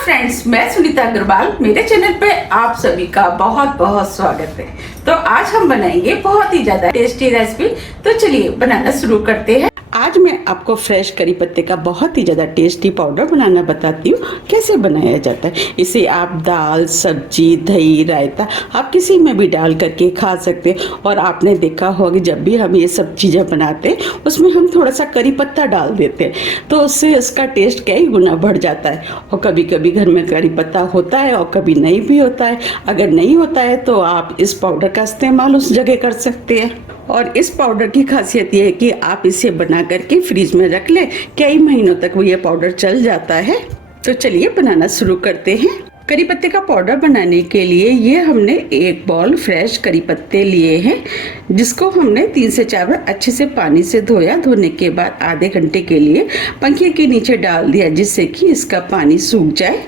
Friends, मैं सुनीता अग्रवाल। मेरे channel पे आप सभी का बहुत बहुत स्वागत है। तो आज हम बनाएंगे बहुत ही ज्यादा टेस्टी रेसिपी। तो चलिए बनाना शुरू करते हैं। आज मैं आपको फ्रेश करी पत्ते का बहुत ही ज्यादा टेस्टी पाउडर बनाना बताती हूँ, कैसे बनाया जाता है। इसे आप दाल, सब्जी, दही, रायता आप किसी में भी डाल करके खा सकते हैं। और आपने देखा होगा जब भी हम ये सब चीज़ें बनाते हैं उसमें हम थोड़ा सा करी पत्ता डाल देते हैं, तो उससे इसका टेस्ट कई गुना बढ़ जाता है। और कभी कभी घर में करी पत्ता होता है और कभी नहीं भी होता है। अगर नहीं होता है तो आप इस पाउडर का इस्तेमाल उस जगह कर सकते हैं। और इस पाउडर की खासियत ये है कि आप इसे बना करके फ्रिज में रख लें, कई महीनों तक वो ये पाउडर चल जाता है। तो चलिए बनाना शुरू करते हैं। करी पत्ते का पाउडर बनाने के लिए ये हमने एक बॉल फ्रेश करी पत्ते लिए हैं, जिसको हमने 3 से 4 बार अच्छे से पानी से धोया। धोने के बाद आधे घंटे के लिए पंखे के नीचे डाल दिया, जिससे कि इसका पानी सूख जाए।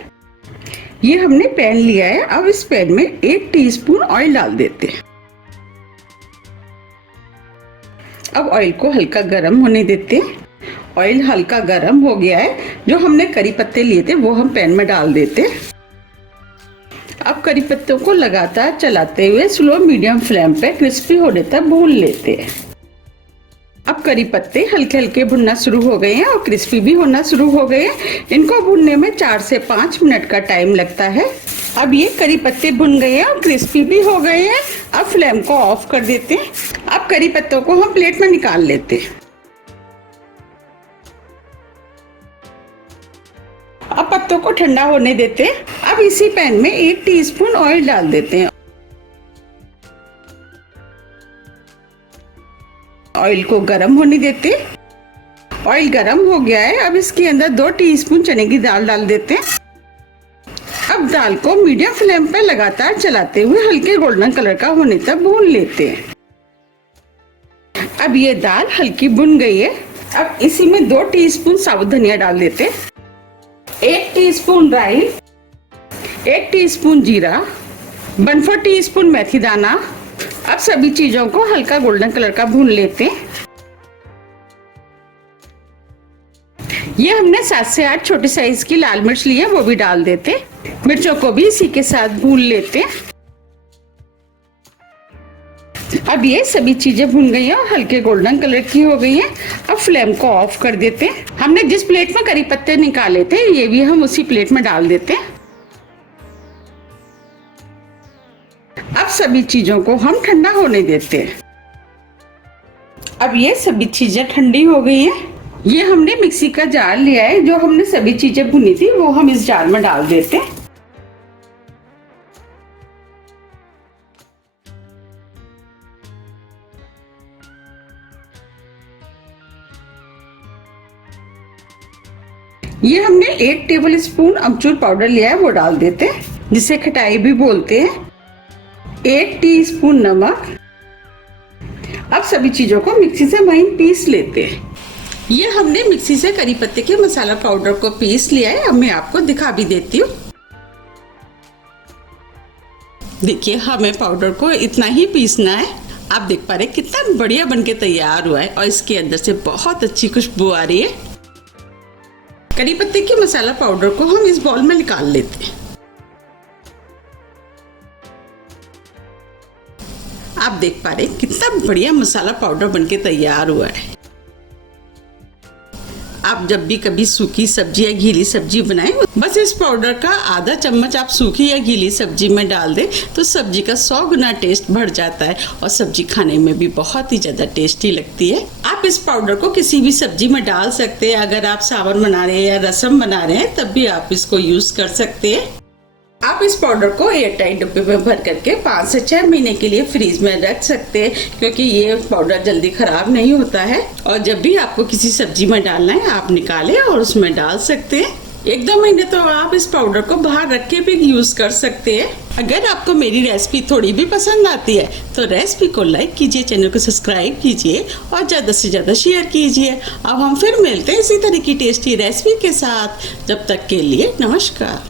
ये हमने पैन लिया है। अब इस पैन में 1 टीस्पून ऑयल डाल देते हैं। अब ऑयल को हल्का गर्म होने देते हैं। ऑयल हल्का गर्म हो गया है। जो हमने करी पत्ते लिए थे वो हम पैन में डाल देते हैं। अब करी पत्तों को लगातार चलाते हुए स्लो मीडियम फ्लेम पे क्रिस्पी होने तक भून लेते हैं। अब करी पत्ते हल्के हल्के भुनना शुरू हो गए हैं और क्रिस्पी भी होना शुरू हो गए हैं। इनको भुनने में 4 से 5 मिनट का टाइम लगता है। अब ये करी पत्ते भुन गए हैं और क्रिस्पी भी हो गए हैं। अब फ्लेम को ऑफ कर देते हैं। अब करी पत्तों को हम प्लेट में निकाल लेते हैं। अब पत्तों को ठंडा होने देते हैं। अब इसी पैन में 1 टीस्पून ऑयल डाल देते हैं। ऑयल को गर्म होने देते हैं। ऑयल गर्म हो गया है। अब इसके अंदर 2 टीस्पून चने की दाल डाल देते हैं। अब दाल को मीडियम फ्लेम पर लगातार चलाते हुए हल्के गोल्डन कलर का होने तक भून लेते हैं। अब ये दाल हल्की भुन गई है। अब इसी में 2 टीस्पून साबुत धनिया डाल देते हैं, 1 टीस्पून राई, 1 टीस्पून जीरा, 1/4 टीस्पून मेथी दाना। अब सभी चीजों को हल्का गोल्डन कलर का भून लेते हैं। ये हमने 7 से 8 छोटे साइज की लाल मिर्च ली है, वो भी डाल देते हैं। मिर्चों को भी इसी के साथ भून लेते हैं। अब ये सभी चीजें भून गई हैं और हल्के गोल्डन कलर की हो गई हैं। अब फ्लेम को ऑफ कर देते हैं। हमने जिस प्लेट में करी पत्ते निकाले थे ये भी हम उसी प्लेट में डाल देते हैं। अब सभी चीजों को हम ठंडा होने देते हैं। अब ये सभी चीजें ठंडी हो गई हैं। ये हमने मिक्सी का जार लिया है। जो हमने सभी चीजें भुनी थी वो हम इस जार में डाल देते हैं। ये हमने 1 टेबल स्पून अमचूर पाउडर लिया है, वो डाल देते हैं, जिसे खटाई भी बोलते हैं। 1 टीस्पून नमक। अब सभी चीजों को मिक्सी से वहीं पीस लेते हैं। ये हमने मिक्सी से करी पत्ते के मसाला पाउडर को पीस लिया है। अब मैं आपको दिखा भी देती हूँ। देखिए, हमें पाउडर को इतना ही पीसना है। आप देख पा रहे हैं कितना बढ़िया बनके तैयार हुआ है और इसके अंदर से बहुत अच्छी खुशबू आ रही है। करी पत्ते के मसाला पाउडर को हम इस बाउल में निकाल लेते हैं। आप देख पा रहे हैं कितना बढ़िया मसाला पाउडर बनके तैयार हुआ है। आप जब भी कभी सूखी सब्जी या गीली सब्जी बनाएं, बस इस पाउडर का आधा चम्मच आप सूखी या गीली सब्जी में डाल दें तो सब्जी का 100 गुना टेस्ट बढ़ जाता है और सब्जी खाने में भी बहुत ही ज्यादा टेस्टी लगती है। आप इस पाउडर को किसी भी सब्जी में डाल सकते हैं। अगर आप सावर बना रहे हैं या रसम बना रहे हैं तब भी आप इसको यूज कर सकते हैं। आप इस पाउडर को एयरटाइट डब्बे में भर करके 5 से 6 महीने के लिए फ्रीज में रख सकते हैं, क्योंकि ये पाउडर जल्दी खराब नहीं होता है। और जब भी आपको किसी सब्जी में डालना है आप निकालें और उसमें डाल सकते हैं। 1-2 महीने तो आप इस पाउडर को बाहर रख के भी यूज कर सकते हैं। अगर आपको मेरी रेसिपी थोड़ी भी पसंद आती है तो रेसिपी को लाइक कीजिए, चैनल को सब्सक्राइब कीजिए और ज़्यादा से ज़्यादा शेयर कीजिए। अब हम फिर मिलते हैं इसी तरह की टेस्टी रेसिपी के साथ। जब तक के लिए नमस्कार।